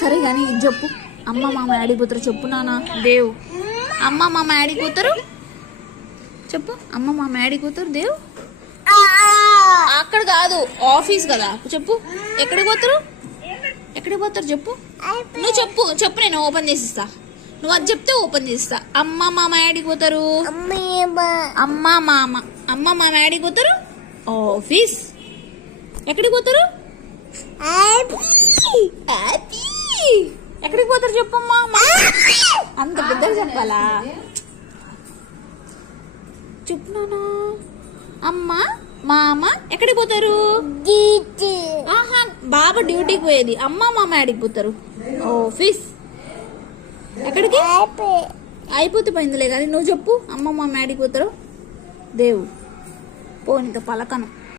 సరే కానీ ఇది చెప్పు, అమ్మ మామ యాడికి పోతారు చెప్పు నాన్న. దేవ్ అమ్మ మామ యాడికి పోతారు చెప్పు. అమ్మ మామ యాడికి పోతారు దేవ్? అక్కడ కాదు, ఆఫీస్ కదా. చెప్పు ఎక్కడికి పోతారు, ఎక్కడికి పోతారు చెప్పు. నువ్వు చెప్పు చెప్పు, నేను ఓపెన్ చేసిస్తా. నువ్వు అది చెప్తే ఓపెన్ చేస్తా. అమ్మ మామ యాడికి పోతారు? అమ్మ మామ యాడికి పోతారు? ఆఫీస్. ఎక్కడికి పోతారు? ఎక్కడికి పోతారు చెప్పమ్మా. అంత పెద్దగా చెప్పాలా? చెప్పు నాన్న. అమ్మ మామ ఎక్కడికి పోతారు? ఆహా, బాబా డ్యూటీకి పోయేది. అమ్మ మామ యాడికి పోతారు? ఆఫీస్. ఎక్కడికి? అయిపోతే పోయిందిలే కానీ నువ్వు చెప్పు. అమ్మ మామ యాడికి పోతారు? దేవు పో, ఇంకా పలకను.